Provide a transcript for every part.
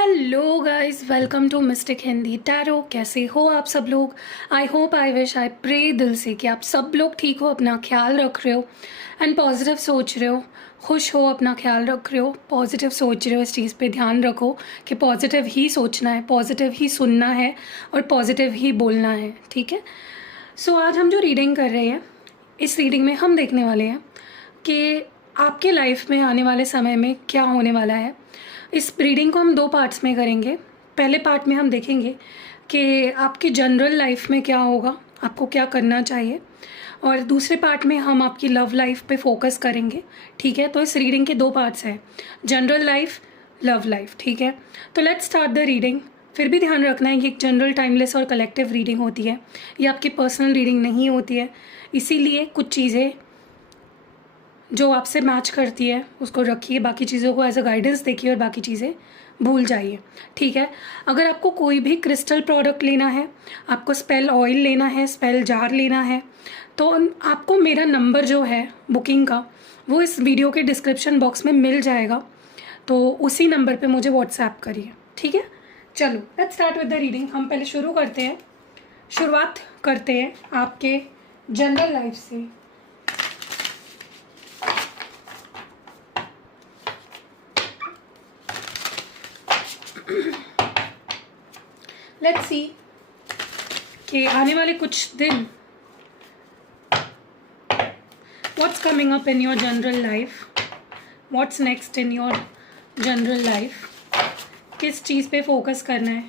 Hello guys, welcome to mystic Hindi tarot. कैसे हो आप सब लोग? I hope, I wish, I pray दिल से कि आप सब लोग ठीक हो, अपना ख्याल रख रहे हो एंड पॉजिटिव सोच रहे हो, खुश हो, अपना ख्याल रख रहे हो, पॉजिटिव सोच रहे हो। इस चीज़ पे ध्यान रखो कि पॉजिटिव ही सोचना है, पॉजिटिव ही सुनना है और पॉजिटिव ही बोलना है, ठीक है। सो आज हम जो रीडिंग कर रहे हैं, इस रीडिंग में हम देखने वाले हैं कि आपके लाइफ में आने वाले समय में क्या होने वाला है। इस रीडिंग को हम दो पार्ट्स में करेंगे। पहले पार्ट में हम देखेंगे कि आपकी जनरल लाइफ में क्या होगा, आपको क्या करना चाहिए, और दूसरे पार्ट में हम आपकी लव लाइफ पे फोकस करेंगे, ठीक है। तो इस रीडिंग के दो पार्ट्स हैं, जनरल लाइफ, लव लाइफ, ठीक है। तो लेट्स स्टार्ट द रीडिंग। फिर भी ध्यान रखना है कि एक जनरल, टाइमलेस और कलेक्टिव रीडिंग होती है, ये आपकी पर्सनल रीडिंग नहीं होती है। इसीलिए कुछ चीज़ें जो आपसे मैच करती है उसको रखिए, बाकी चीज़ों को एज अ गाइडेंस देखिए और बाकी चीज़ें भूल जाइए, ठीक है। अगर आपको कोई भी क्रिस्टल प्रोडक्ट लेना है, आपको स्पेल ऑयल लेना है, स्पेल जार लेना है, तो आपको मेरा नंबर जो है बुकिंग का वो इस वीडियो के डिस्क्रिप्शन बॉक्स में मिल जाएगा। तो उसी नंबर पे मुझे व्हाट्सएप करिए, ठीक है। चलो let's start with the reading. हम पहले शुरुआत करते हैं आपके जनरल लाइफ से। लेट्स सी कि आने वाले कुछ दिन what's coming up in your general life, what's next in your general life, किस चीज़ पे फोकस करना है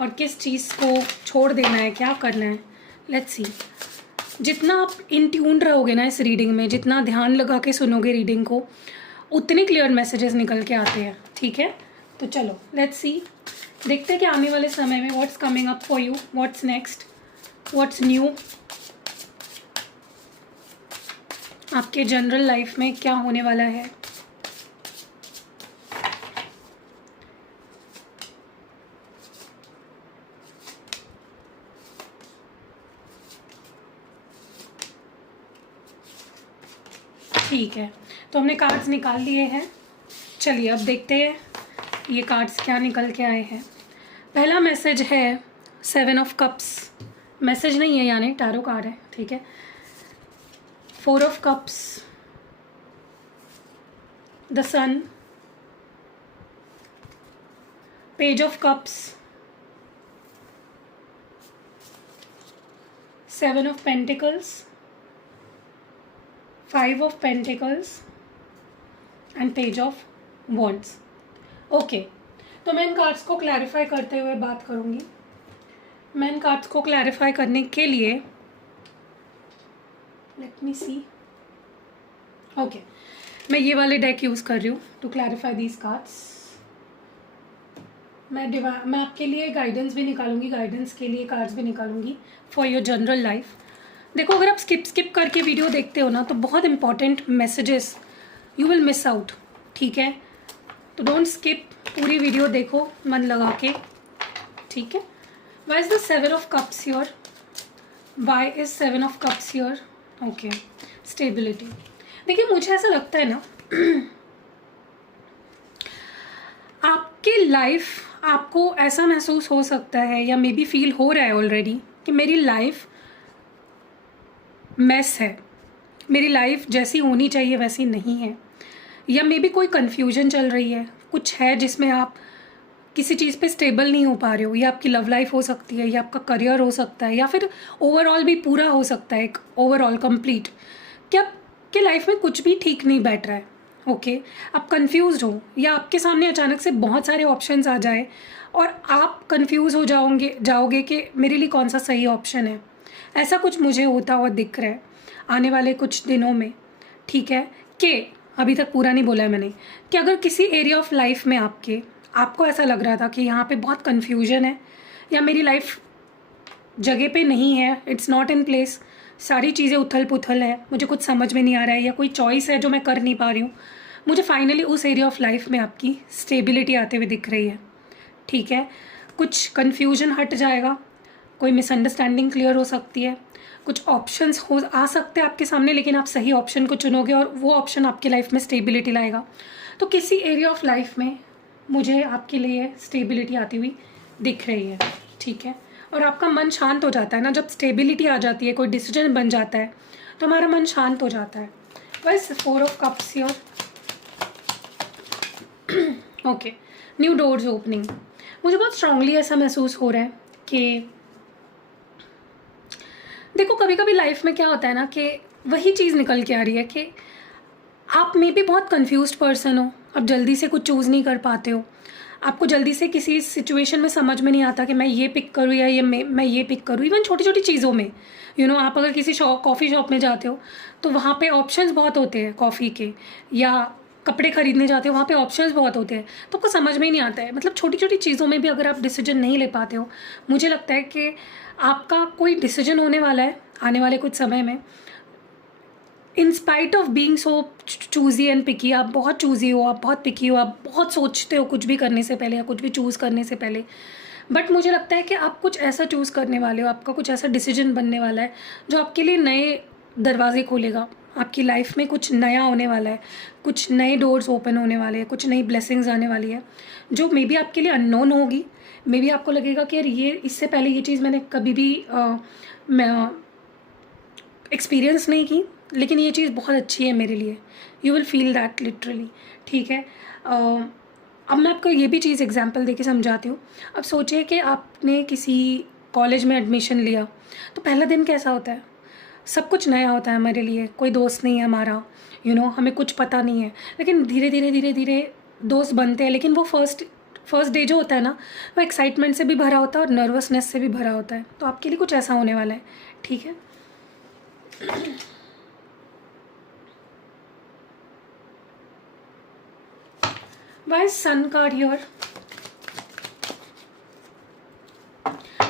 और किस चीज़ को छोड़ देना है, क्या करना है। Let's see. जितना आप इन ट्यून रहोगे ना इस रीडिंग में, जितना ध्यान लगा के सुनोगे रीडिंग को, उतने क्लियर मैसेजेस निकल के आते हैं, ठीक है। तो चलो लेट्स सी, देखते हैं कि आने वाले समय में what's coming up for you, what's next, what's new, आपके जनरल लाइफ में क्या होने वाला है। ठीक है, तो हमने कार्ड्स निकाल लिए हैं। चलिए अब देखते हैं ये कार्ड्स क्या निकल के आए हैं। पहला मैसेज है 7 ऑफ कप्स। मैसेज नहीं है, यानी टैरो कार्ड है, ठीक है। 4 of cups, the sun, page of cups, 7 of pentacles, 5 of pentacles and page of wands. Okay, तो मैं इन कार्ड्स को क्लैरिफाई करते हुए बात करूँगी। मैं इन कार्ड्स को क्लैरिफाई करने के लिए लेट मी सी, ओके, मैं ये वाले डेक यूज़ कर रही हूँ टू क्लैरिफाई दीज कार्ड्स। मैं आपके लिए गाइडेंस भी निकालूंगी, गाइडेंस के लिए कार्ड्स भी निकालूंगी फॉर योर जनरल लाइफ। देखो, अगर आप स्किप करके वीडियो देखते हो ना, तो बहुत important messages you will miss out, ठीक है। तो डोंट स्किप, पूरी वीडियो देखो मन लगा के, ठीक है। Why is the 7 of cups here? Why is 7 of cups here? Okay, stability. देखिए, मुझे ऐसा लगता है ना आपकी लाइफ, आपको ऐसा महसूस हो सकता है या मे बी फील हो रहा है ऑलरेडी कि मेरी लाइफ मेस है, मेरी लाइफ जैसी होनी चाहिए वैसी नहीं है, या मे बी कोई कन्फ्यूजन चल रही है, कुछ है जिसमें आप किसी चीज़ पे स्टेबल नहीं हो पा रहे हो। ये आपकी लव लाइफ हो सकती है, या आपका करियर हो सकता है, या फिर ओवरऑल भी पूरा हो सकता है, एक ओवरऑल कंप्लीट, कि आपके लाइफ में कुछ भी ठीक नहीं बैठ रहा है। ओके, आप कंफ्यूज हो, या आपके सामने अचानक से बहुत सारे ऑप्शंस आ जाए और आप कंफ्यूज हो जाओगे कि मेरे लिए कौन सा सही ऑप्शन है। ऐसा कुछ मुझे होता हुआ दिख रहा है आने वाले कुछ दिनों में, ठीक है। कि अभी तक पूरा नहीं बोला है मैंने, कि अगर किसी एरिया ऑफ लाइफ में आपको ऐसा लग रहा था कि यहाँ पे बहुत कन्फ्यूजन है, या मेरी लाइफ जगह पे नहीं है, इट्स नॉट इन प्लेस, सारी चीज़ें उथल पुथल है, मुझे कुछ समझ में नहीं आ रहा है, या कोई चॉइस है जो मैं कर नहीं पा रही हूँ, मुझे फाइनली उस एरिया ऑफ लाइफ में आपकी स्टेबिलिटी आते हुए दिख रही है, ठीक है। कुछ कन्फ्यूजन हट जाएगा, कोई मिसअंडरस्टैंडिंग क्लियर हो सकती है, कुछ ऑप्शंस आ सकते हैं आपके सामने, लेकिन आप सही ऑप्शन को चुनोगे और वो ऑप्शन आपकी लाइफ में स्टेबिलिटी लाएगा। तो किसी एरिया ऑफ लाइफ में मुझे आपके लिए स्टेबिलिटी आती हुई दिख रही है, ठीक है। और आपका मन शांत हो जाता है ना, जब स्टेबिलिटी आ जाती है, कोई डिसीजन बन जाता है तो हमारा मन शांत हो जाता है। बस 4 of cups here. Okay, new doors opening. मुझे बहुत स्ट्रांगली ऐसा महसूस हो रहा है कि देखो कभी कभी लाइफ में क्या होता है ना कि वही चीज़ निकल के आ रही है कि आप मे बी बहुत कंफ्यूज्ड पर्सन हो, आप जल्दी से कुछ चूज़ नहीं कर पाते हो, आपको जल्दी से किसी सिचुएशन में समझ में नहीं आता कि मैं ये पिक करूँ या मैं ये पिक करूँ। इवन छोटी छोटी चीज़ों में आप अगर किसी कॉफ़ी शॉप में जाते हो तो वहाँ पे ऑप्शंस बहुत होते हैं कॉफ़ी के, या कपड़े खरीदने जाते हो वहाँ पे ऑप्शंस बहुत होते हैं, तो आपको समझ में ही नहीं आता है। मतलब छोटी छोटी चीज़ों में भी अगर आप डिसीजन नहीं ले पाते हो, मुझे लगता है कि आपका कोई डिसीजन होने वाला है आने वाले कुछ समय में। In spite of being so choosy and picky, आप बहुत चूज़ी हो, आप बहुत पिकी हो, आप बहुत सोचते हो कुछ भी करने से पहले या कुछ भी चूज़ करने से पहले, बट मुझे लगता है कि आप कुछ ऐसा चूज़ करने वाले हो, आपका कुछ ऐसा डिसीजन बनने वाला है जो आपके लिए नए दरवाजे खोलेगा, आपकी लाइफ में कुछ नया होने वाला है, कुछ नए डोर्स ओपन होने वाले हैं, कुछ नई ब्लेसिंग्स आने वाली है जो मे बी आपके लिए अननोन होगी। मे बी आपको लगेगा कि यार ये इससे पहले ये चीज़ मैंने कभी भी एक्सपीरियंस नहीं की, लेकिन ये चीज़ बहुत अच्छी है मेरे लिए। You will feel that literally, ठीक है। अब मैं आपको ये भी चीज़ एग्जांपल देके समझाती हूँ। अब सोचिए कि आपने किसी कॉलेज में एडमिशन लिया, तो पहला दिन कैसा होता है, सब कुछ नया होता है हमारे लिए, कोई दोस्त नहीं है हमारा, हमें कुछ पता नहीं है, लेकिन धीरे धीरे धीरे धीरे दोस्त बनते हैं। लेकिन वो फर्स्ट डे जो होता है ना, वो एक्साइटमेंट से भी भरा होता है और नर्वसनेस से भी भरा होता है। तो आपके लिए कुछ ऐसा होने वाला है, ठीक है। Why is sun card here?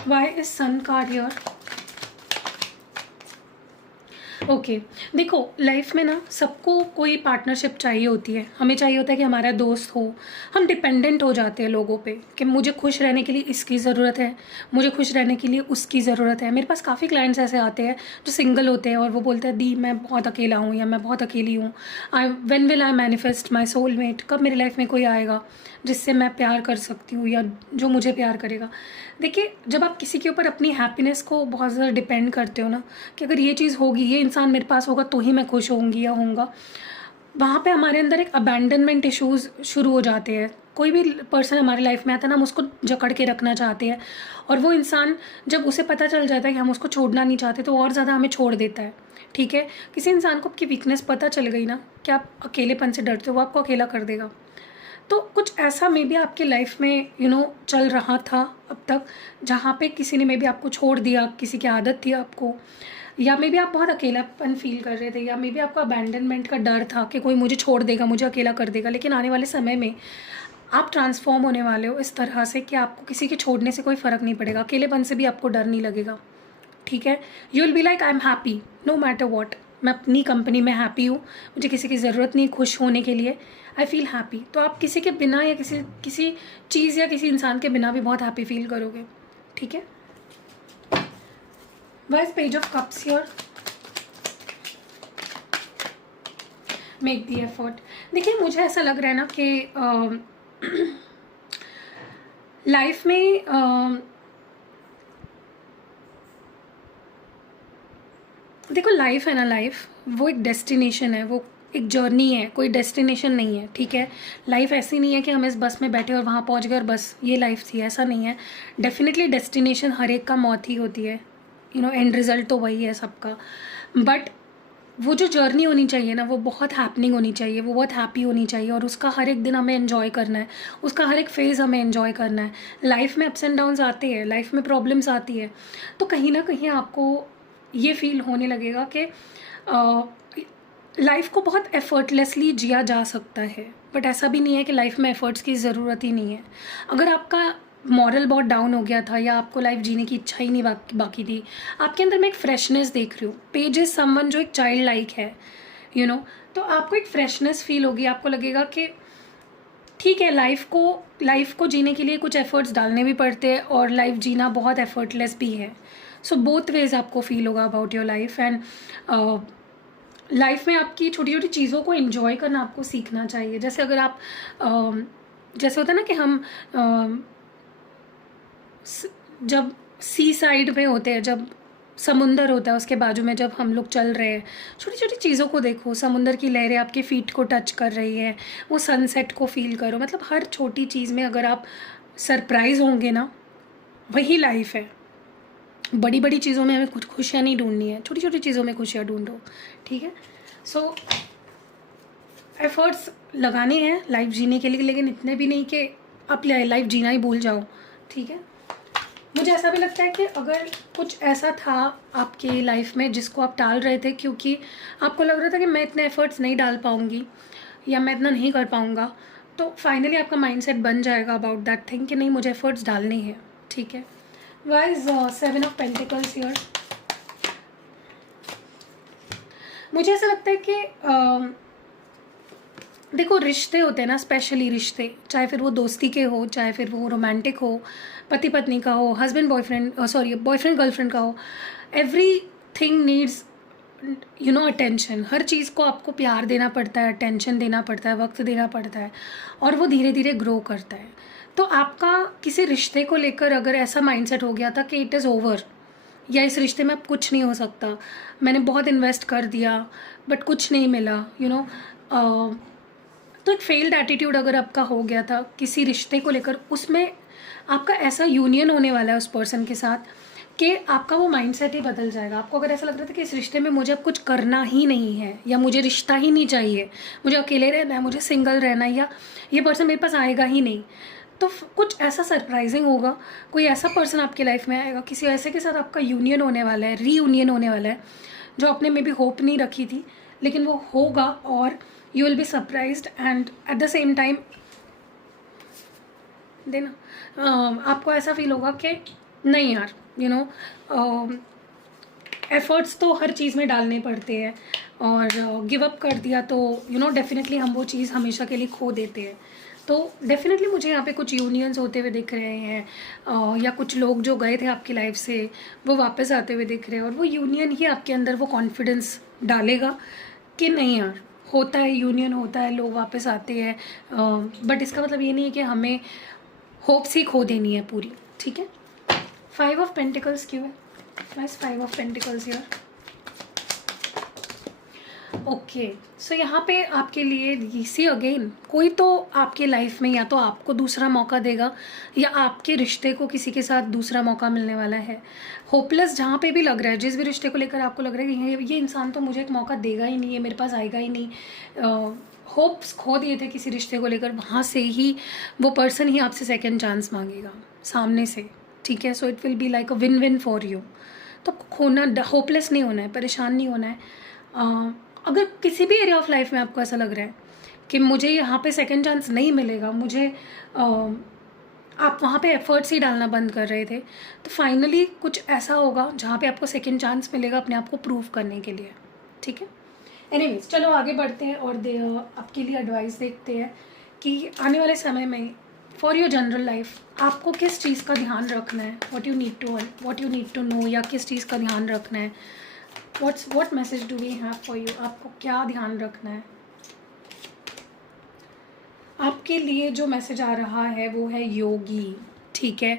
Why is sun card here? Okay देखो लाइफ में ना सबको कोई पार्टनरशिप चाहिए होती है, हमें चाहिए होता है कि हमारा दोस्त हो। हम डिपेंडेंट हो जाते हैं लोगों पे कि मुझे खुश रहने के लिए इसकी ज़रूरत है, मुझे खुश रहने के लिए उसकी ज़रूरत है। मेरे पास काफ़ी क्लाइंट्स ऐसे आते हैं जो सिंगल होते हैं और वो बोलते हैं दी मैं बहुत अकेला हूँ या मैं बहुत अकेली हूँ, when will I manifest my soulmate, कब मेरी लाइफ में कोई आएगा जिससे मैं प्यार कर सकती हूँ या जो मुझे प्यार करेगा। देखिए जब आप किसी के ऊपर अपनी हैप्पीनेस को बहुत ज़्यादा डिपेंड करते हो ना कि अगर ये चीज़ होगी, ये इंसान मेरे पास होगा तो ही मैं खुश होंगी या होऊंगा, वहाँ पे हमारे अंदर एक अबैंडनमेंट इश्यूज़ शुरू हो जाते हैं। कोई भी पर्सन हमारी लाइफ में आता है ना, हम उसको जकड़ के रखना चाहते हैं, और वो इंसान जब उसे पता चल जाता है कि हम उसको छोड़ना नहीं चाहते तो और ज़्यादा हमें छोड़ देता है, ठीक है। किसी इंसान को आपकी वीकनेस पता चल गई ना कि आप अकेलेपन से डरते हो, वो आपको अकेला कर देगा। तो कुछ ऐसा मे बी आपकी लाइफ में चल रहा था अब तक, जहाँ पे किसी ने मे बी आपको छोड़ दिया, किसी की आदत थी आपको, या मे बी आप बहुत अकेलापन फील कर रहे थे, या मे बी आपका अबैंडनमेंट का डर था कि कोई मुझे छोड़ देगा, मुझे अकेला कर देगा। लेकिन आने वाले समय में आप ट्रांसफॉर्म होने वाले हो इस तरह से कि आपको किसी के छोड़ने से कोई फ़र्क नहीं पड़ेगा, अकेलेपन से भी आपको डर नहीं लगेगा, ठीक है। You will be like I am happy no matter what, मैं अपनी कंपनी में हैप्पी हूँ, मुझे किसी की ज़रूरत नहीं खुश होने के लिए, आई फील हैप्पी। तो आप किसी के बिना या किसी चीज़ या किसी इंसान के बिना भी बहुत हैप्पी फील करोगे, ठीक है। Why is page of cups here? Make the effort. देखिए मुझे ऐसा लग रहा है ना कि लाइफ में देखो लाइफ है ना, लाइफ वो एक डेस्टिनेशन है, वो एक जर्नी है, कोई डेस्टिनेशन नहीं है, ठीक है। लाइफ ऐसी नहीं है कि हम इस बस में बैठे और वहाँ पहुँच गए और बस ये लाइफ थी, ऐसा नहीं है। डेफिनेटली डेस्टिनेशन हर एक का मौत ही होती है, एंड रिजल्ट तो वही है सबका, बट वो जो जर्नी होनी चाहिए ना वो बहुत हैपनिंग होनी चाहिए, वो बहुत हैप्पी होनी चाहिए, और उसका हर एक दिन हमें एंजॉय करना है, उसका हर एक फेज़ हमें एंजॉय करना है। लाइफ में अप्स एंड डाउन्स आते हैं, लाइफ में प्रॉब्लम्स आती है, तो कहीं ना कहीं आपको ये फील होने लगेगा कि लाइफ को बहुत एफर्टलेसली जिया जा सकता है, बट ऐसा भी नहीं है कि लाइफ में एफर्ट्स की ज़रूरत ही नहीं है। अगर आपका मॉरल बहुत डाउन हो गया था या आपको लाइफ जीने की इच्छा ही नहीं बाकी थी, आपके अंदर मैं एक फ्रेशनेस देख रही हूँ, पेज इज समवन जो एक चाइल्ड लाइक है, तो आपको एक फ्रेशनेस फील होगी, आपको लगेगा कि ठीक है, लाइफ को जीने के लिए कुछ एफर्ट्स डालने भी पड़ते हैं और लाइफ जीना बहुत एफर्टलेस भी है। सो बोथ वेज आपको फील होगा about your life, and life में आपकी छोटी छोटी चीज़ों को एंजॉय करना आपको सीखना चाहिए। जैसे अगर आप जैसे होता है ना कि हम जब सी साइड पे होते हैं, जब समुंदर होता है उसके बाजू में, जब हम लोग चल रहे हैं, छोटी छोटी चीज़ों को देखो, समुंदर की लहरें आपके फीट को टच कर रही है, वो सनसेट को फील करो। मतलब हर छोटी चीज़ में अगर आप सरप्राइज होंगे ना, वही लाइफ है। बड़ी बड़ी चीज़ों में हमें कुछ खुशियाँ नहीं ढूंढनी है, छोटी छोटी चीज़ों में खुशियाँ ढूंढो, ठीक है। सो एफर्ट्स लगाने हैं लाइफ जीने के लिए, लेकिन इतने भी नहीं कि आप लाइफ जीना ही भूल जाओ, ठीक है। मुझे ऐसा भी लगता है कि अगर कुछ ऐसा था आपके लाइफ में जिसको आप टाल रहे थे क्योंकि आपको लग रहा था कि मैं इतने एफर्ट्स नहीं डाल पाऊँगी या मैं इतना नहीं कर पाऊँगा, तो फाइनली आपका माइंडसेट बन जाएगा अबाउट दैट थिंग कि नहीं, मुझे एफर्ट्स डालने हैं, ठीक है। Wise 7 of pentacles here. मुझे ऐसा लगता है कि देखो, रिश्ते होते हैं ना, स्पेशली रिश्ते, चाहे फिर वो दोस्ती के हो, चाहे फिर वो रोमांटिक हो, पति पत्नी का हो, husband boyfriend, sorry boyfriend girlfriend का हो, एवरी थिंग नीड्स अटेंशन। हर चीज़ को आपको प्यार देना पड़ता है, अटेंशन देना पड़ता है, वक्त देना पड़ता है, और वो धीरे धीरे ग्रो करता है। तो आपका किसी रिश्ते को लेकर अगर ऐसा माइंडसेट हो गया था कि इट इज़ ओवर, या इस रिश्ते में अब कुछ नहीं हो सकता, मैंने बहुत इन्वेस्ट कर दिया बट कुछ नहीं मिला, तो एक फेल्ड एटीट्यूड अगर आपका हो गया था किसी रिश्ते को लेकर, उसमें आपका ऐसा यूनियन होने वाला है उस पर्सन के साथ कि आपका वो माइंडसेट ही बदल जाएगा। आपको अगर ऐसा लग रहा था कि इस रिश्ते में मुझे अब कुछ करना ही नहीं है, या मुझे रिश्ता ही नहीं चाहिए, मुझे अकेले रहना है, मुझे सिंगल रहना है, या ये पर्सन मेरे पास आएगा ही नहीं, तो कुछ ऐसा सरप्राइजिंग होगा, कोई ऐसा पर्सन आपकी लाइफ में आएगा, किसी ऐसे के साथ आपका यूनियन होने वाला है, रीयूनियन होने वाला है, जो आपने मे बी होप नहीं रखी थी, लेकिन वो होगा, और you will be surprised and at the same time देना आपको ऐसा फील होगा कि नहीं यार, एफर्ट्स तो हर चीज़ में डालने पड़ते हैं, और गिव अप कर दिया तो डेफिनेटली हम वो चीज़ हमेशा के लिए खो देते हैं। तो डेफिनेटली मुझे यहाँ पे कुछ यूनियंस होते हुए दिख रहे हैं, या कुछ लोग जो गए थे आपकी लाइफ से वो वापस आते हुए दिख रहे हैं, और वो यूनियन ही आपके अंदर वो कॉन्फिडेंस डालेगा कि नहीं यार, होता है, यूनियन होता है, लोग वापस आते हैं, बट इसका मतलब ये नहीं है कि हमें होप्स ही खो देनी है पूरी, ठीक है। 5 ऑफ पेंटिकल्स क्यों है? बस 5 ऑफ पेंटिकल्स यार। ओके, सो यहाँ पे आपके लिए सी अगेन, कोई तो आपके लाइफ में या तो आपको दूसरा मौका देगा, या आपके रिश्ते को किसी के साथ दूसरा मौका मिलने वाला है। होपलेस जहाँ पे भी लग रहा है, जिस भी रिश्ते को लेकर आपको लग रहा है कि ये इंसान तो मुझे एक मौका देगा ही नहीं, ये मेरे पास आएगा ही नहीं, होप्स खो दिए थे किसी रिश्ते को लेकर, वहाँ से ही वो पर्सन ही आपसे सेकेंड चांस मांगेगा सामने से, ठीक है। So it will be like a win win for you. तो खोना, होपलेस नहीं होना है, परेशान नहीं होना है। अगर किसी भी एरिया ऑफ लाइफ में आपको ऐसा लग रहा है कि मुझे यहाँ पे सेकंड चांस नहीं मिलेगा, मुझे आप वहाँ पे एफर्ट्स ही डालना बंद कर रहे थे, तो फाइनली कुछ ऐसा होगा जहाँ पे आपको सेकंड चांस मिलेगा अपने आप को प्रूव करने के लिए, ठीक है। एनीवेज, चलो आगे बढ़ते हैं और आपके लिए एडवाइस देखते हैं कि आने वाले समय में फॉर योर जनरल लाइफ आपको किस चीज़ का ध्यान रखना है, what you need to know, या किस चीज़ का ध्यान रखना है, what message do we have for you, आपको क्या ध्यान रखना है। आपके लिए जो मैसेज आ रहा है वो है योगी, ठीक है।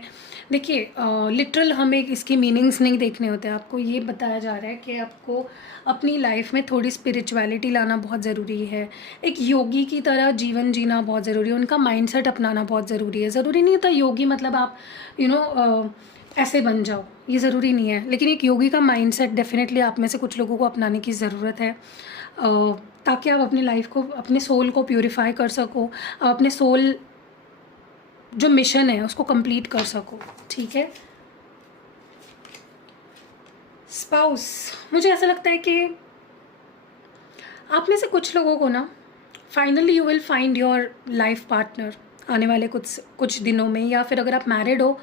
देखिए, लिटरल हमें इसकी मीनिंग्स नहीं देखने होते, आपको ये बताया जा रहा है कि आपको अपनी लाइफ में थोड़ी स्पिरिचुअलिटी लाना बहुत ज़रूरी है, एक योगी की तरह जीवन जीना बहुत ज़रूरी है, उनका माइंडसेट अपनाना बहुत ज़रूरी है। ज़रूरी नहीं होता योगी मतलब आप ऐसे बन जाओ, ये ज़रूरी नहीं है, लेकिन एक योगी का माइंडसेट डेफिनेटली आप में से कुछ लोगों को अपनाने की ज़रूरत है, ताकि आप अपनी लाइफ को, अपने सोल को प्यूरिफाई कर सको, आप अपने सोल जो मिशन है उसको कंप्लीट कर सको, ठीक है। स्पाउस, मुझे ऐसा लगता है कि आप में से कुछ लोगों को ना finally you will find your life partner आने वाले कुछ दिनों में, या फिर अगर आप मैरिड हो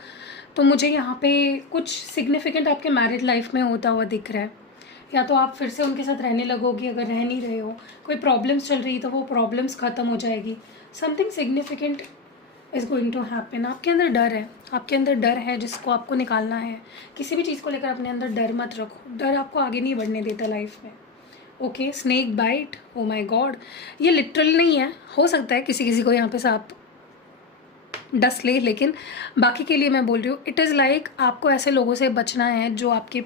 तो मुझे यहाँ पे कुछ सिग्निफिकेंट आपके मैरिड लाइफ में होता हुआ दिख रहा है, या तो आप फिर से उनके साथ रहने लगोगे, अगर रह नहीं रहे हो, कोई प्रॉब्लम्स चल रही तो वो प्रॉब्लम्स ख़त्म हो जाएगी, something significant is going to happen. आपके अंदर डर है, आपके अंदर डर है जिसको आपको निकालना है। किसी भी चीज़ को लेकर अपने अंदर डर मत रखो, डर आपको आगे नहीं बढ़ने देता लाइफ में, ओके। स्नेक बाइट, ओ माई गॉड, ये लिटरल नहीं है, हो सकता है किसी किसी को यहाँ पे सांप डस ले, लेकिन बाकी के लिए मैं बोल रही हूँ, इट इज़ लाइक आपको ऐसे लोगों से बचना है जो आपके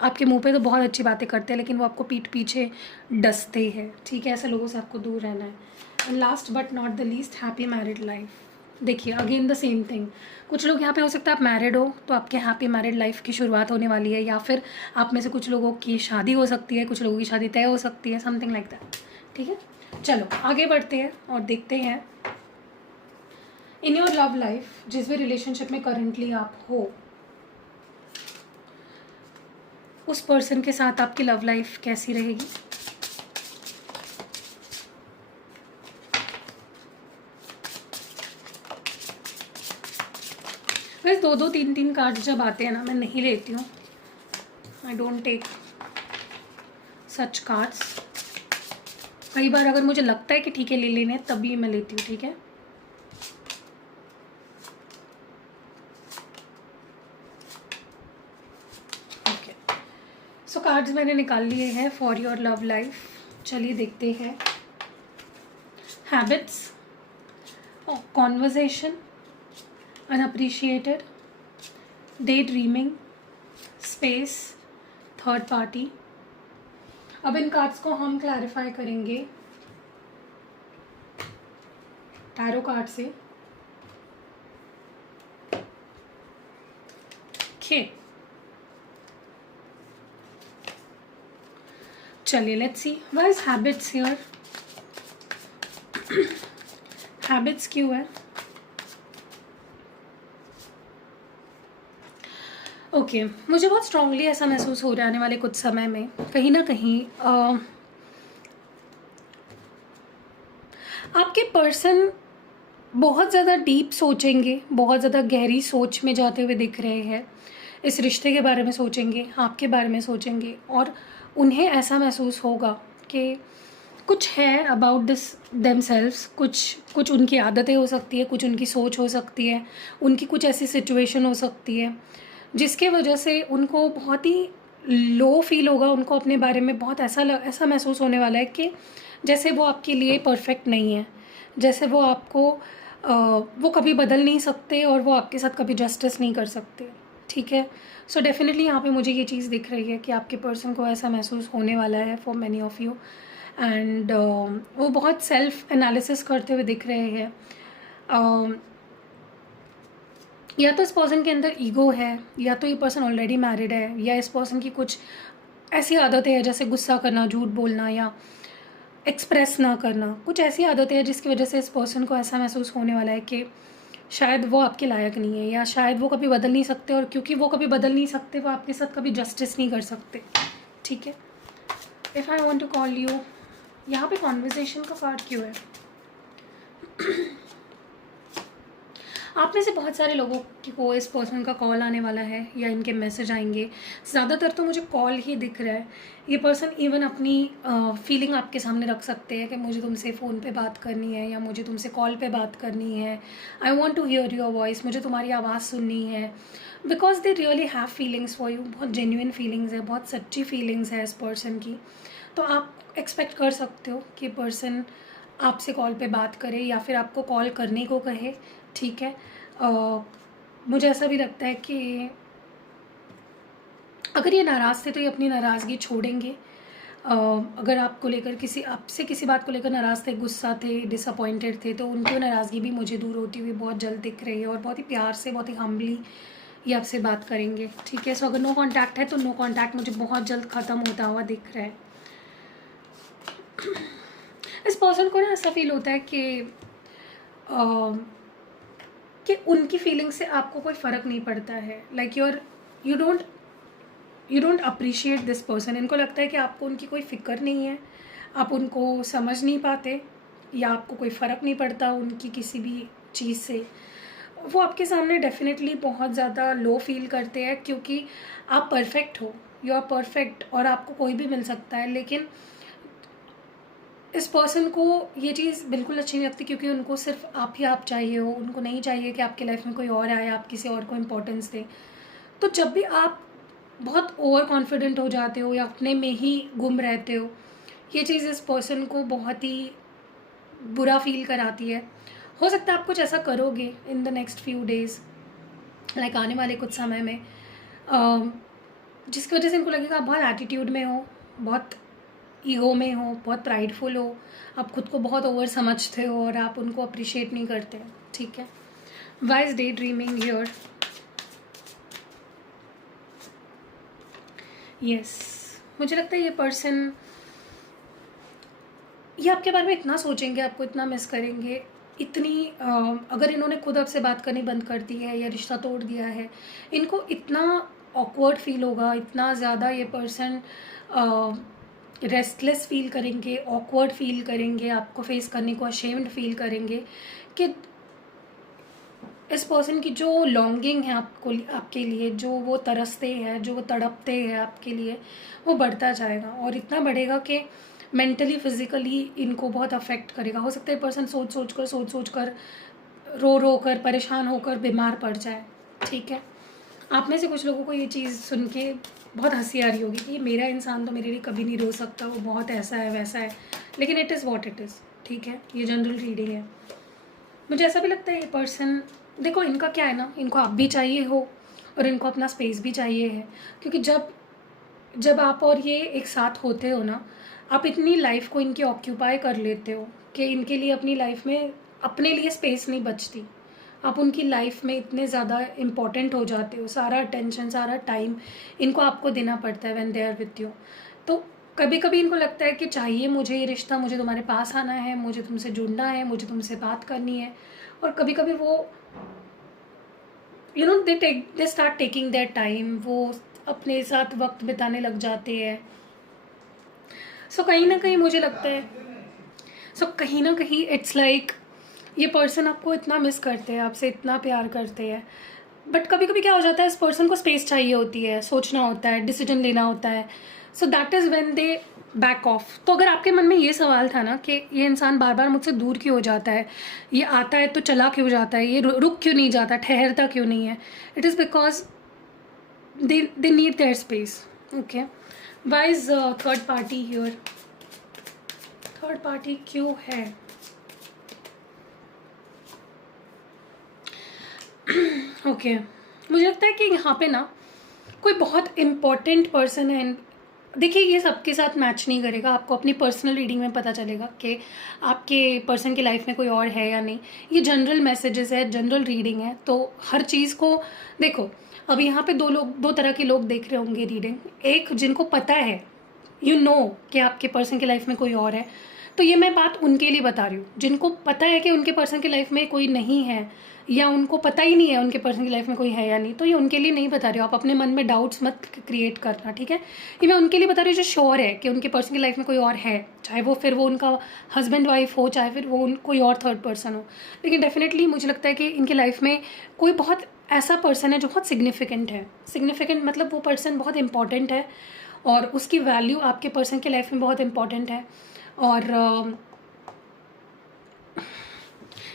आपके मुंह पे तो बहुत अच्छी बातें करते हैं लेकिन वो आपको पीठ पीछे डसते हैं, ठीक है। ऐसे लोगों से आपको दूर रहना है। And last but not the least, happy married life. देखिए अगेन द सेम थिंग, कुछ लोग यहाँ पे हो सकता है आप मैरिड हो तो आपके हैप्पी मैरिड लाइफ की शुरुआत होने वाली है, या फिर आप में से कुछ लोगों की शादी हो सकती है, कुछ लोगों की शादी तय हो सकती है, समथिंग लाइक दैट, ठीक है। चलो आगे बढ़ते हैं और देखते हैं इन योर लव लाइफ, जिस भी रिलेशनशिप में करेंटली आप हो, उस पर्सन के साथ आपकी लव लाइफ कैसी रहेगी। वैसे दो दो तीन तीन कार्ड जब आते हैं ना, मैं नहीं लेती हूँ, I don't take such cards. कई बार अगर मुझे लगता है कि ठीक है ले लेने तभी मैं लेती हूँ, ठीक है। ओके, सो कार्ड्स मैंने निकाल लिए हैं फॉर योर लव लाइफ। चलिए देखते हैं। Habits, conversation, unappreciated, day dreaming, space, third party. अब इन कार्ड्स को हम क्लैरिफाई करेंगे टैरो कार्ड से। ओके, चलिए let's see what is habits here. Habits क्यों है? ओके, मुझे बहुत स्ट्रांगली ऐसा महसूस हो रहा है आने वाले कुछ समय में, कहीं ना कहीं आपके पर्सन बहुत ज़्यादा डीप सोचेंगे, बहुत ज़्यादा गहरी सोच में जाते हुए दिख रहे हैं। इस रिश्ते के बारे में सोचेंगे, आपके बारे में सोचेंगे, और उन्हें ऐसा महसूस होगा कि कुछ है अबाउट दिस देमसेल्व्स, कुछ उनकी आदतें हो सकती है, कुछ उनकी सोच हो सकती है, उनकी कुछ ऐसी सिचुएशन हो सकती है जिसके वजह से उनको बहुत ही लो फील होगा। उनको अपने बारे में बहुत ऐसा महसूस होने वाला है कि जैसे वो आपके लिए परफेक्ट नहीं है, जैसे वो आपको वो कभी बदल नहीं सकते और वो आपके साथ कभी जस्टिस नहीं कर सकते, ठीक है। सो डेफिनेटली यहाँ पे मुझे ये चीज़ दिख रही है कि आपके पर्सन को ऐसा महसूस होने वाला है for many of you. And वो बहुत सेल्फ एनालिसिस करते हुए दिख रहे हैं। या तो इस पर्सन के अंदर ईगो है, या तो ये पर्सन ऑलरेडी मैरिड है, या इस पर्सन की कुछ ऐसी आदतें हैं जैसे गुस्सा करना, झूठ बोलना, या एक्सप्रेस ना करना। कुछ ऐसी आदतें हैं जिसकी वजह से इस पर्सन को ऐसा महसूस होने वाला है कि शायद वो आपके लायक नहीं है, या शायद वो कभी बदल नहीं सकते, और क्योंकि वो कभी बदल नहीं सकते वो आपके साथ कभी जस्टिस नहीं कर सकते, ठीक है। If I want to call you, यहाँ पे कॉन्वर्जेशन का कार्ड क्यों है? आप में से बहुत सारे लोगों को इस पर्सन का कॉल आने वाला है या इनके मैसेज आएंगे। ज़्यादातर तो मुझे कॉल ही दिख रहा है। ये पर्सन इवन अपनी फीलिंग आपके सामने रख सकते हैं कि मुझे तुमसे फ़ोन पे बात करनी है, या मुझे तुमसे कॉल पे बात करनी है, I want to hear your voice, मुझे तुम्हारी आवाज़ सुननी है, because they really have feelings for you. बहुत जेन्युइन फीलिंग्स है, बहुत सच्ची फीलिंग्स है इस पर्सन की। तो आप एक्सपेक्ट कर सकते हो कि पर्सन आपसे कॉल पे बात करे या फिर आपको कॉल करने को कहे, ठीक है। मुझे ऐसा भी लगता है कि अगर ये नाराज़ थे तो ये अपनी नाराज़गी छोड़ेंगे। अगर आपको लेकर आपसे किसी बात को लेकर नाराज़ थे, गुस्सा थे, डिसअपॉइंटेड थे, तो उनकी नाराज़गी भी मुझे दूर होती हुई बहुत जल्द दिख रही है, और बहुत ही प्यार से, बहुत ही हम्बली ये आपसे बात करेंगे, ठीक है। सो अगर नो कांटेक्ट है तो नो कांटेक्ट मुझे बहुत जल्द ख़त्म होता हुआ दिख रहा है। इस पर्सन को ना ऐसा फील होता है कि उनकी फीलिंग से आपको कोई फ़र्क नहीं पड़ता है। Like you don't appreciate this person. इनको लगता है कि आपको उनकी कोई फ़िक्र नहीं है, आप उनको समझ नहीं पाते, या आपको कोई फ़र्क नहीं पड़ता उनकी किसी भी चीज़ से। वो आपके सामने डेफिनेटली बहुत ज़्यादा लो फील करते हैं, क्योंकि आप परफेक्ट हो, यू आर परफेक्ट, और आपको कोई भी मिल सकता है। लेकिन इस पर्सन को ये चीज़ बिल्कुल अच्छी नहीं लगती, क्योंकि उनको सिर्फ आप ही आप चाहिए हो। उनको नहीं चाहिए कि आपकी लाइफ में कोई और आए, आप किसी और को इम्पोर्टेंस दें। तो जब भी आप बहुत ओवर कॉन्फिडेंट हो जाते हो या अपने में ही गुम रहते हो, ये चीज़ इस पर्सन को बहुत ही बुरा फील कराती है, हो सकता है आप कुछ ऐसा करोगे in the next few days, like आने वाले कुछ समय में, जिसकी वजह से इनको लगेगा आप बहुत एटीट्यूड में हो, बहुत ईगो में हो, बहुत प्राइडफुल हो, आप खुद को बहुत ओवर समझते हो और आप उनको अप्रिशिएट नहीं करते। ठीक है, wise day dreaming here. Yes, मुझे लगता है ये पर्सन, ये आपके बारे में इतना सोचेंगे, आपको इतना मिस करेंगे, इतनी अगर इन्होंने खुद आपसे बात करनी बंद कर दी है या रिश्ता तोड़ दिया है, इनको इतना ऑकवर्ड फील होगा, इतना ज़्यादा ये पर्सन रेस्टलेस फील करेंगे, ऑकवर्ड फील करेंगे, आपको फेस करने को अशेम्ड फील करेंगे कि इस पर्सन की जो लॉन्गिंग है आपको, आपके लिए जो वो तरसते हैं, जो वो तड़पते हैं आपके लिए, वो बढ़ता जाएगा और इतना बढ़ेगा कि मेंटली फिजिकली इनको बहुत अफेक्ट करेगा। हो सकता है पर्सन सोच सोच कर रो रो कर परेशान होकर बीमार पड़ जाए। ठीक है, आप में से कुछ लोगों को ये चीज़ सुन के बहुत हंसी आ रही होगी कि मेरा इंसान तो मेरे लिए कभी नहीं रो सकता, वो बहुत ऐसा है वैसा है, लेकिन it is what it is. ठीक है, ये जनरल रीडिंग है। मुझे ऐसा भी लगता है ये पर्सन, देखो इनका क्या है ना, इनको आप भी चाहिए हो और इनको अपना स्पेस भी चाहिए है, क्योंकि जब जब आप और ये एक साथ होते हो ना, आप इतनी लाइफ को इनकी ऑक्यूपाई कर लेते हो कि इनके लिए अपनी लाइफ में अपने लिए स्पेस नहीं बचती। आप उनकी लाइफ में इतने ज़्यादा इम्पॉर्टेंट हो जाते हो, सारा अटेंशन सारा टाइम इनको आपको देना पड़ता है when they are with you. तो कभी कभी इनको लगता है कि चाहिए मुझे ये रिश्ता, मुझे तुम्हारे पास आना है, मुझे तुमसे जुड़ना है, मुझे तुमसे बात करनी है। और कभी कभी वो they start taking their time, वो अपने साथ वक्त बिताने लग जाते हैं। सो कहीं ना कहीं मुझे लगता है, कहीं ना कहीं इट्स लाइक ये पर्सन आपको इतना मिस करते हैं, आपसे इतना प्यार करते हैं, बट कभी कभी क्या हो जाता है, इस पर्सन को स्पेस चाहिए होती है, सोचना होता है, डिसीजन लेना होता है। So that is when they back of. तो अगर आपके मन में ये सवाल था ना कि ये इंसान बार बार मुझसे दूर क्यों हो जाता है, ये आता है तो चला क्यों जाता है, ये रुक क्यों नहीं जाता, ठहरता क्यों नहीं है, it is because they need their space. Okay, why is third party here, third party क्यों है? ओके, मुझे लगता है कि यहाँ पे ना कोई बहुत इम्पॉर्टेंट पर्सन है। देखिए ये सबके साथ मैच नहीं करेगा, आपको अपनी पर्सनल रीडिंग में पता चलेगा कि आपके पर्सन की लाइफ में कोई और है या नहीं। ये जनरल मैसेजेस है, जनरल रीडिंग है, तो हर चीज़ को देखो। अब यहाँ पे दो तरह के लोग देख रहे होंगे रीडिंग। एक जिनको पता है, कि आपके पर्सन की लाइफ में कोई और है, तो ये मैं बात उनके लिए बता रही हूँ। जिनको पता है कि उनके पर्सन की लाइफ में कोई नहीं है, या उनको पता ही नहीं है उनके पर्सन की लाइफ में कोई है या नहीं, तो ये उनके लिए नहीं बता रही हूँ। आप अपने मन में डाउट्स मत क्रिएट करना, ठीक है। ये मैं उनके लिए बता रही हूँ जो श्योर है कि उनके पर्सन की लाइफ में कोई और है, चाहे वो फिर वो उनका हस्बैंड वाइफ हो, चाहे फिर वो कोई और थर्ड पर्सन हो। लेकिन डेफिनेटली मुझे लगता है कि इनकी लाइफ में कोई बहुत ऐसा पर्सन है जो बहुत सिग्निफिकेंट है। सिग्निफिकेंट मतलब वो पर्सन बहुत इंपॉर्टेंट है और उसकी वैल्यू आपके पर्सन की लाइफ में बहुत इंपॉर्टेंट है। और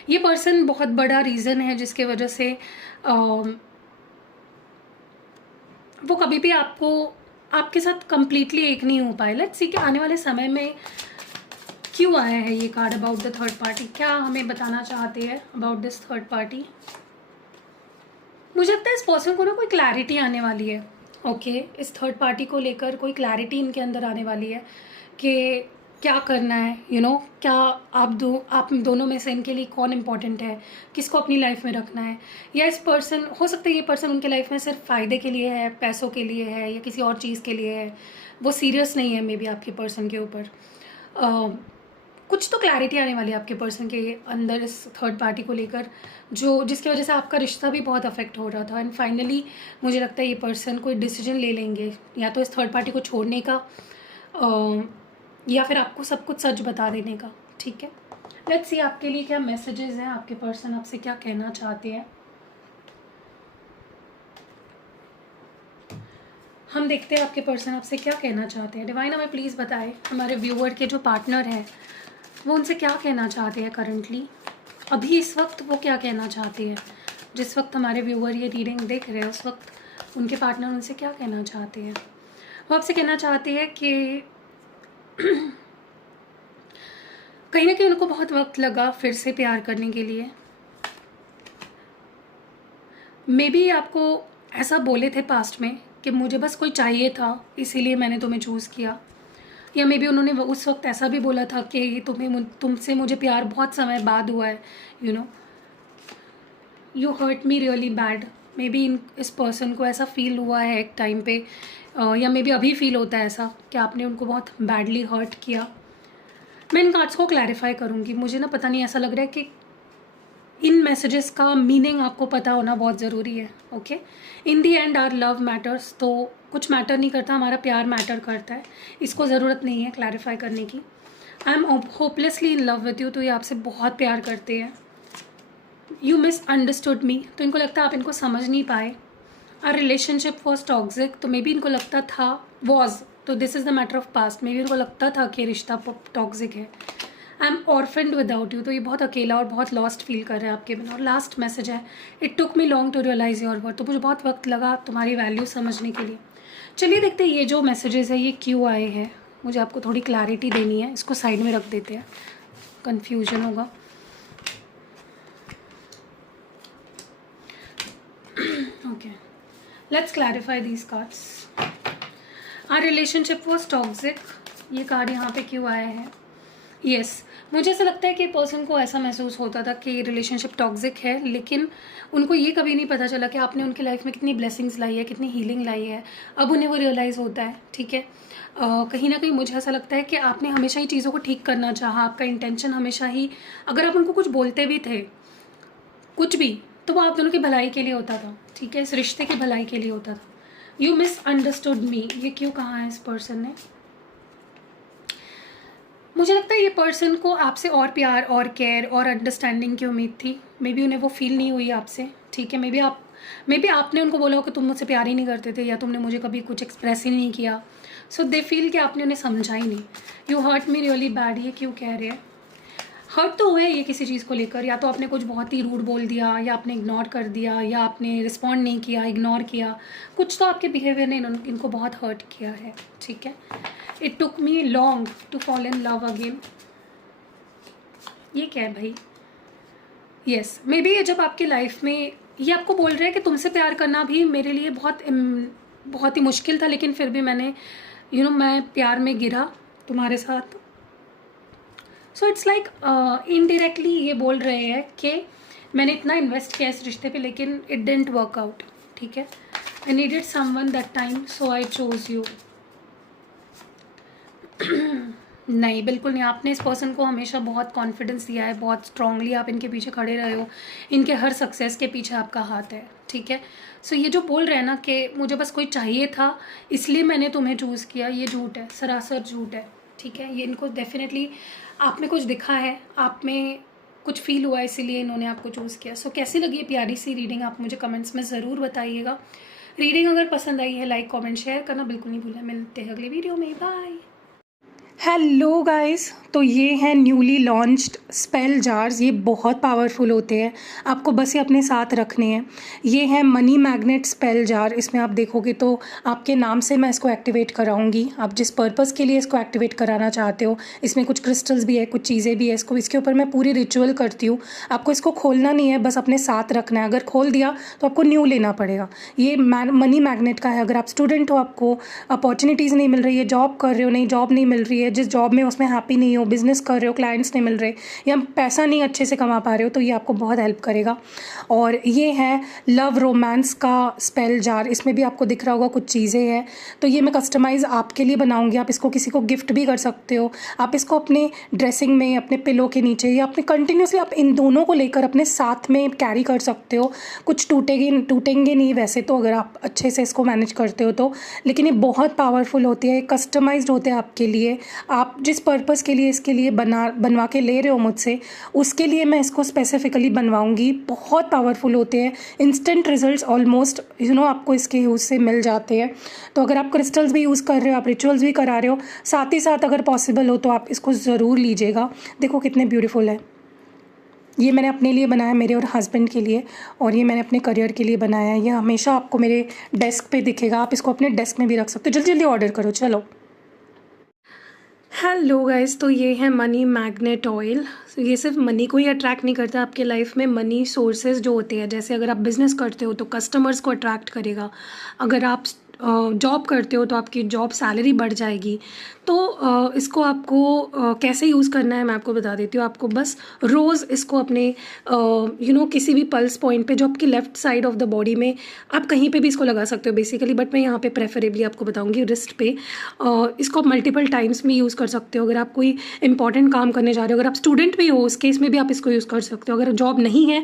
ये पर्सन बहुत बड़ा रीज़न है जिसके वजह से वो कभी भी आपके साथ कंप्लीटली एक नहीं हो पाए। लेट्स सी कि आने वाले समय में क्यों आया है ये card about the third party, क्या हमें बताना चाहते हैं अबाउट दिस थर्ड पार्टी। मुझे लगता है इस पर्सन को ना कोई क्लैरिटी आने वाली है। ओके, इस थर्ड पार्टी को लेकर कोई क्लैरिटी इनके अंदर आने वाली है कि क्या करना है, क्या आप दोनों में से इनके लिए कौन इम्पोर्टेंट है, किसको अपनी लाइफ में रखना है। या इस पर्सन, हो सकता है ये पर्सन उनके लाइफ में सिर्फ फ़ायदे के लिए है, पैसों के लिए है, या किसी और चीज़ के लिए है, वो सीरियस नहीं है मे बी आपके पर्सन के ऊपर। कुछ तो क्लैरिटी आने वाली है आपके पर्सन के अंदर इस थर्ड पार्टी को लेकर, जिसकी वजह से आपका रिश्ता भी बहुत अफेक्ट हो रहा था। एंड फाइनली मुझे लगता है ये पर्सन कोई डिसीजन ले लेंगे, या तो इस थर्ड पार्टी को छोड़ने का, या फिर आपको सब कुछ सच बता देने का। ठीक है, लेट्स सी आपके लिए क्या मैसेजेस हैं, आपके पर्सन आपसे क्या कहना चाहते हैं। हम देखते हैं आपके पर्सन आपसे क्या कहना चाहते हैं। डिवाइन हमें प्लीज़ बताएं, हमारे व्यूअर के जो पार्टनर हैं वो उनसे क्या कहना चाहते हैं करंटली, अभी इस वक्त वो क्या कहना चाहते हैं। जिस वक्त हमारे व्यूअर ये रीडिंग देख रहे हैं उस वक्त उनके पार्टनर उनसे क्या कहना चाहते हैं। वो आपसे कहना चाहते हैं कि कहीं ना कहीं उनको बहुत वक्त लगा फिर से प्यार करने के लिए। मे बी आपको ऐसा बोले थे पास्ट में कि मुझे बस कोई चाहिए था इसीलिए मैंने तुम्हें चूज़ किया, या मे बी उन्होंने उस वक्त ऐसा भी बोला था कि तुमसे मुझे प्यार बहुत समय बाद हुआ है, you hurt me really bad. Maybe इस पर्सन को ऐसा फील हुआ है एक टाइम पे, या मे बी अभी फील होता है ऐसा कि आपने उनको बहुत बैडली हर्ट किया। मैं इन कार्ड्स को क्लैरिफाई करूँगी। मुझे ना पता नहीं, ऐसा लग रहा है कि इन मैसेजेस का मीनिंग आपको पता होना बहुत ज़रूरी है। Okay, in the end our love matters, तो कुछ मैटर नहीं करता, हमारा प्यार मैटर करता है। इसको ज़रूरत नहीं है क्लैरिफाई करने की। I am hopelessly in love with you, तो ये आपसे बहुत प्यार करते हैं। यू मिस अंडरस्टूड मी, तो इनको लगता है आप इनको समझ नहीं पाए। आर रिलेशनशिप वॉज टॉक्सिक, तो मे बी इनको लगता था, वॉज तो this is the matter of past, may be इनको लगता था कि रिश्ता टॉक्सिक है। I am orphaned without you, तो ये बहुत अकेला और बहुत लॉस्ट फील कर रहे हैं आपके बिना। और लास्ट मैसेज है, it took me long to realise your worth, तो मुझे बहुत वक्त लगा तुम्हारी वैल्यू समझने के लिए। चलिए देखते हैं ये जो मैसेजेस है ये क्यों आए हैं। मुझे आपको थोड़ी क्लैरिटी देनी है, इसको साइड में रख देते हैं, कन्फ्यूजन होगा। Okay, let's clarify these cards. Our relationship was toxic, ये कार्ड यहाँ पे क्यों आया है? यस, मुझे ऐसा लगता है कि पर्सन को ऐसा महसूस होता था कि रिलेशनशिप टॉक्सिक है, लेकिन उनको ये कभी नहीं पता चला कि आपने उनकी लाइफ में कितनी ब्लेसिंग्स लाई है, कितनी हीलिंग लाई है। अब उन्हें वो रियलाइज़ होता है, ठीक है। कहीं ना कहीं मुझे ऐसा लगता है कि आपने हमेशा ही चीज़ों को ठीक करना चाहा, आपका इंटेंशन हमेशा ही, अगर आप उनको कुछ बोलते भी थे कुछ भी, तो वो आप दोनों की भलाई के लिए होता था, ठीक है, इस रिश्ते की भलाई के लिए होता था। यू मिस अंडरस्टूड मी, ये क्यों कहा है इस पर्सन ने? मुझे लगता है ये पर्सन को आपसे और प्यार और केयर और अंडरस्टैंडिंग की उम्मीद थी। मे बी उन्हें वो फील नहीं हुई आपसे, ठीक है। मे बी आपने उनको बोला हो कि तुम मुझसे प्यार ही नहीं करते थे, या तुमने मुझे कभी कुछ एक्सप्रेस ही नहीं किया। सो दे फील कि आपने उन्हें समझा ही नहीं। You hurt me really bad, ये क्यों कह रहे हैं? हर्ट तो हुए ये किसी चीज़ को लेकर, या तो आपने कुछ बहुत ही रूड बोल दिया, या आपने इग्नोर कर दिया, या आपने रिस्पॉन्ड नहीं किया, इग्नोर किया। कुछ तो आपके बिहेवियर ने इनको बहुत हर्ट किया है, ठीक है। It took me long to fall in love again, ये क्या है भाई? यस, मे बी ये जब आपकी लाइफ में ये आपको बोल रहे हैं कि तुमसे प्यार करना भी मेरे लिए बहुत ही मुश्किल था, लेकिन फिर भी मैंने मैं प्यार में गिरा तुम्हारे साथ। सो इट्स लाइक इनडायरेक्टली ये बोल रहे हैं कि मैंने इतना इन्वेस्ट किया इस रिश्ते पे, लेकिन इट डिडंट वर्क आउट, ठीक है। I needed someone that time, so I chose you. नहीं, बिल्कुल नहीं। आपने इस पर्सन को हमेशा बहुत कॉन्फिडेंस दिया है, बहुत स्ट्रांगली आप इनके पीछे खड़े रहे हो, इनके हर सक्सेस के पीछे आपका हाथ है, ठीक है। सो ये जो बोल रहे हैं ना कि मुझे बस कोई चाहिए था इसलिए मैंने तुम्हें चूज़ किया, ये झूठ है, सरासर झूठ है, ठीक है। ये इनको डेफिनेटली आप में कुछ दिखा है, आप में कुछ फील हुआ, इसीलिए इन्होंने आपको चूज़ किया। सो कैसी लगी ये प्यारी सी रीडिंग, आप मुझे कमेंट्स में ज़रूर बताइएगा। रीडिंग अगर पसंद आई है, लाइक कमेंट शेयर करना बिल्कुल नहीं भूलना। मिलते हैं अगले वीडियो में, बाय। हेलो गाइस, तो ये हैं न्यूली लॉन्च्ड स्पेल जार्स। ये बहुत पावरफुल होते हैं, आपको बस ये अपने साथ रखने हैं। ये है मनी मैग्नेट स्पेल जार। इसमें आप देखोगे तो आपके नाम से मैं इसको एक्टिवेट कराऊंगी, आप जिस पर्पस के लिए इसको एक्टिवेट कराना चाहते हो। इसमें कुछ क्रिस्टल्स भी है, कुछ चीज़ें भी है। इसके ऊपर मैं पूरी रिचुअल करती हूँ। आपको इसको खोलना नहीं है, बस अपने साथ रखना है। अगर खोल दिया तो आपको न्यू लेना पड़ेगा। ये मनी मैग्नेट का है। अगर आप स्टूडेंट हो, आपको अपॉर्चुनिटीज़ नहीं मिल रही है, जॉब कर रहे हो, नहीं जॉब नहीं मिल रही है, जिस जॉब में उसमें हैप्पी नहीं हो, बिजनेस कर रहे हो, क्लाइंट्स नहीं मिल रहे, या पैसा नहीं अच्छे से कमा पा रहे हो, तो ये आपको बहुत हेल्प करेगा। और ये है लव रोमांस का स्पेल जार। इसमें भी आपको दिख रहा होगा कुछ चीज़ें हैं, तो ये मैं कस्टमाइज़ आपके लिए बनाऊंगी। आप इसको किसी को गिफ्ट भी कर सकते हो। आप इसको अपने ड्रेसिंग में, अपने पिलो के नीचे, या अपने कंटिन्यूसली आप इन दोनों को लेकर अपने साथ में कैरी कर सकते हो। कुछ टूटेंगे नहीं वैसे तो, अगर आप अच्छे से इसको मैनेज करते हो तो। लेकिन ये बहुत पावरफुल होती है, कस्टमाइज्ड होते हैं आपके लिए। आप जिस पर्पस के लिए इसके लिए बनवा के ले रहे हो मुझसे, उसके लिए मैं इसको स्पेसिफिकली बनवाऊंगी। बहुत पावरफुल होते हैं, इंस्टेंट रिजल्ट्स ऑलमोस्ट आपको इसके यूज़ से मिल जाते हैं। तो अगर आप क्रिस्टल्स भी यूज़ कर रहे हो, आप रिचुअल्स भी करा रहे हो, साथ ही साथ अगर पॉसिबल हो तो आप इसको ज़रूर लीजिएगा। देखो कितने ब्यूटीफुल है। ये मैंने अपने लिए बनाया, मेरे और हस्बैंड के लिए, और ये मैंने अपने करियर के लिए बनाया है। ये हमेशा आपको मेरे डेस्क पे दिखेगा। आप इसको अपने डेस्क में भी रख सकते हो। जल्दी जल्दी ऑर्डर करो, चलो। हेलो गाइस, तो ये है मनी मैग्नेट ऑयल। ये सिर्फ मनी को ही अट्रैक्ट नहीं करता, आपके लाइफ में मनी सोर्सेज जो होते हैं, जैसे अगर आप बिजनेस करते हो तो कस्टमर्स को अट्रैक्ट करेगा। अगर आप जॉब करते हो तो आपकी जॉब सैलरी बढ़ जाएगी। तो इसको आपको कैसे यूज़ करना है मैं आपको बता देती हूँ। आपको बस रोज़ इसको अपने किसी भी पल्स पॉइंट पे जो आपकी left side of the body में, आप कहीं पे भी इसको लगा सकते हो बेसिकली, बट मैं यहाँ पे प्रेफरेबली आपको बताऊँगी रिस्ट पे। इसको आप मल्टीपल टाइम्स में यूज़ कर सकते हो। अगर आप कोई इंपॉर्टेंट काम करने जा रहे हो, अगर आप स्टूडेंट भी हो, उस केस में भी आप इसको यूज़ कर सकते हो। अगर जॉब नहीं है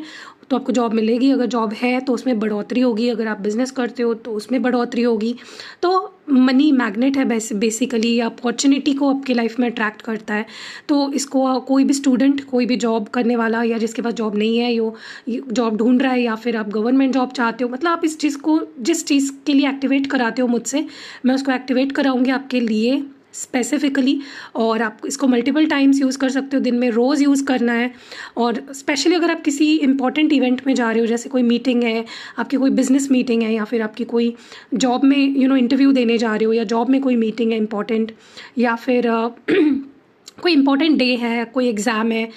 तो आपको जॉब मिलेगी, अगर जॉब है तो उसमें बढ़ोतरी होगी, अगर आप बिज़नेस करते हो तो उसमें बढ़ोतरी होगी। तो मनी मैग्नेट है बेसिकली, अपॉर्चुनिटी को आपके लाइफ में अट्रैक्ट करता है। तो इसको कोई भी स्टूडेंट, कोई भी जॉब करने वाला, या जिसके पास जॉब नहीं है, यो जॉब ढूंढ रहा है, या फिर आप गवर्नमेंट जॉब चाहते हो, मतलब आप इस चीज़ को जिस चीज़ के लिए एक्टिवेट कराते हो मुझसे, मैं उसको एक्टिवेट कराऊंगी आपके लिए स्पेसिफिकली। और आप इसको मल्टीपल टाइम्स यूज़ कर सकते हो, दिन में रोज़ यूज़ करना है। और स्पेशली अगर आप किसी इंपॉर्टेंट इवेंट में जा रहे हो, जैसे कोई मीटिंग है, आपकी कोई बिजनेस मीटिंग है, या फिर आपकी कोई जॉब में इंटरव्यू देने जा रहे हो, या जॉब में कोई मीटिंग है इंपॉर्टेंट, या फिर कोई इंपॉर्टेंट डे है, कोई एग्ज़ाम है,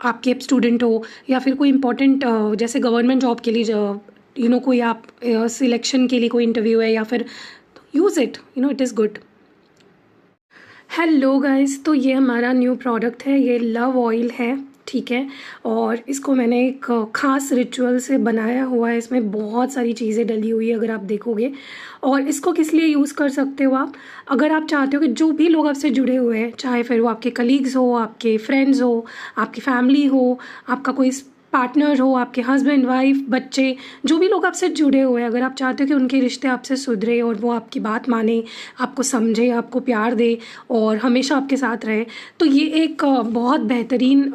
आपके स्टूडेंट हो, या फिर कोई इंपॉर्टेंट जैसे गवर्नमेंट जॉब के लिए कोई आप सिलेक्शन के लिए कोई इंटरव्यू है, या फिर use it, it is good. Hello guys, तो ये हमारा न्यू प्रोडक्ट है, ये लव ऑयल है, ठीक है। और इसको मैंने एक ख़ास रिचुअल से बनाया हुआ है, इसमें बहुत सारी चीज़ें डली हुई है अगर आप देखोगे। और इसको किस लिए यूज़ कर सकते हो आप, अगर आप चाहते हो कि जो भी लोग आपसे जुड़े हुए हैं, चाहे फिर वो आपके कलीग्स हो, आपके फ्रेंड्स हो, आपकी फैमिली हो, आपका कोई पार्टनर हो, आपके हस्बैंड वाइफ बच्चे, जो भी लोग आपसे जुड़े हुए हैं, अगर आप चाहते हो कि उनके रिश्ते आपसे सुधरे और वो आपकी बात माने, आपको समझे, आपको प्यार दे और हमेशा आपके साथ रहे, तो ये एक बहुत बेहतरीन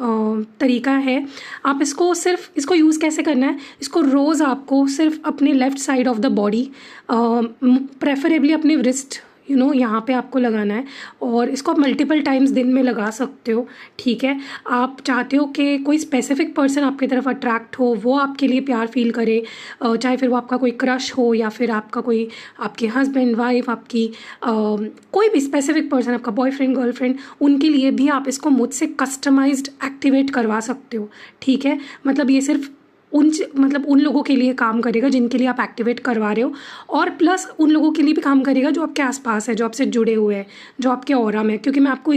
तरीका है। आप इसको यूज़ कैसे करना है, इसको रोज़ आपको सिर्फ अपने left side of the body, preferably अपने रिस्ट यहाँ पे आपको लगाना है। और इसको आप मल्टीपल टाइम्स दिन में लगा सकते हो, ठीक है। आप चाहते हो कि कोई स्पेसिफिक पर्सन आपकी तरफ अट्रैक्ट हो, वो आपके लिए प्यार फील करे, चाहे फिर वो आपका कोई क्रश हो, या फिर आपका कोई आपके हस्बैंड वाइफ, आपकी कोई भी स्पेसिफिक पर्सन, आपका बॉयफ्रेंड गर्लफ्रेंड, उनके लिए भी आप इसको मुझसे कस्टमाइज्ड एक्टिवेट करवा सकते हो, ठीक है। मतलब ये सिर्फ उन लोगों के लिए काम करेगा जिनके लिए आप एक्टिवेट करवा रहे हो, और प्लस उन लोगों के लिए भी काम करेगा जो आपके आसपास है, जो आपसे जुड़े हुए हैं, जो आपके ऑरा में, क्योंकि मैं आपको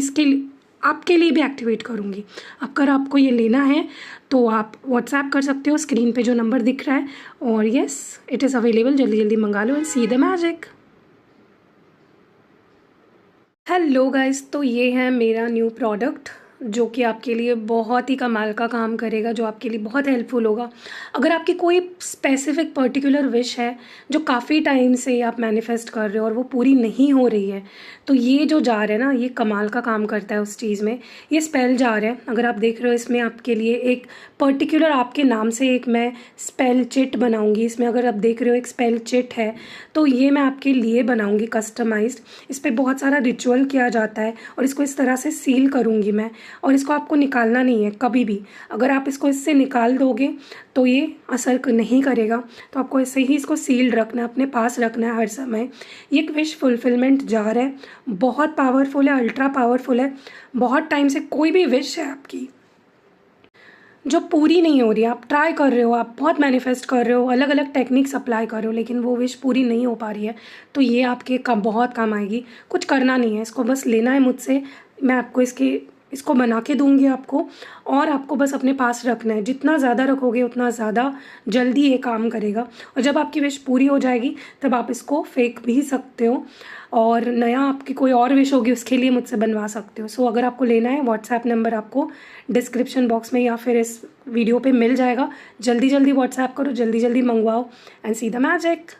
आपके लिए भी एक्टिवेट करूँगी। अगर आपको ये लेना है तो आप व्हाट्सएप कर सकते हो, स्क्रीन पे जो नंबर दिख रहा है। और येस, इट इज़ अवेलेबल, जल्दी जल्दी मंगा लो and see the magic. Hello guys, तो ये है मेरा न्यू प्रोडक्ट जो कि आपके लिए बहुत ही कमाल का काम करेगा, जो आपके लिए बहुत हेल्पफुल होगा। अगर आपकी कोई स्पेसिफिक पर्टिकुलर विश है जो काफ़ी टाइम से आप मैनिफेस्ट कर रहे हो और वो पूरी नहीं हो रही है, तो ये जो जार है ना, ये कमाल का काम करता है उस चीज़ में। ये स्पेल जार है, अगर आप देख रहे हो, इसमें आपके लिए एक पर्टिकुलर आपके नाम से एक मैं स्पेल चिट बनाऊंगी। इसमें अगर आप देख रहे हो एक स्पेल चिट है, तो ये मैं आपके लिए बनाऊंगी कस्टमाइज्ड। इस पर बहुत सारा रिचुअल किया जाता है और इसको इस तरह से सील करूंगी मैं। और इसको आपको निकालना नहीं है कभी भी, अगर आप इसको इससे निकाल दोगे तो ये असर नहीं करेगा। तो आपको ऐसे ही इसको सील्ड रखना है, अपने पास रखना है हर समय। ये एक विश फुलफिलमेंट जार है, बहुत पावरफुल है, अल्ट्रा पावरफुल है। बहुत टाइम से कोई भी विश है आपकी जो पूरी नहीं हो रही, आप ट्राई कर रहे हो, आप बहुत मैनिफेस्ट कर रहे हो, अलग अलग टेक्निक्स अप्लाई कर रहे हो, लेकिन वो विश पूरी नहीं हो पा रही है, तो ये आपके बहुत काम आएगी। कुछ करना नहीं है, इसको बस लेना है मुझसे, मैं आपको इसको बना के दूंगी आपको, और आपको बस अपने पास रखना है। जितना ज़्यादा रखोगे उतना ज़्यादा जल्दी ये काम करेगा। और जब आपकी विश पूरी हो जाएगी तब आप इसको फेंक भी सकते हो, और नया आपकी कोई और विश होगी उसके लिए मुझसे बनवा सकते हो। सो अगर आपको लेना है, व्हाट्सएप नंबर आपको डिस्क्रिप्शन बॉक्स में या फिर इस वीडियो पे मिल जाएगा। जल्दी जल्दी व्हाट्सएप करो, जल्दी जल्दी मंगवाओ एंड सी द मैजिक।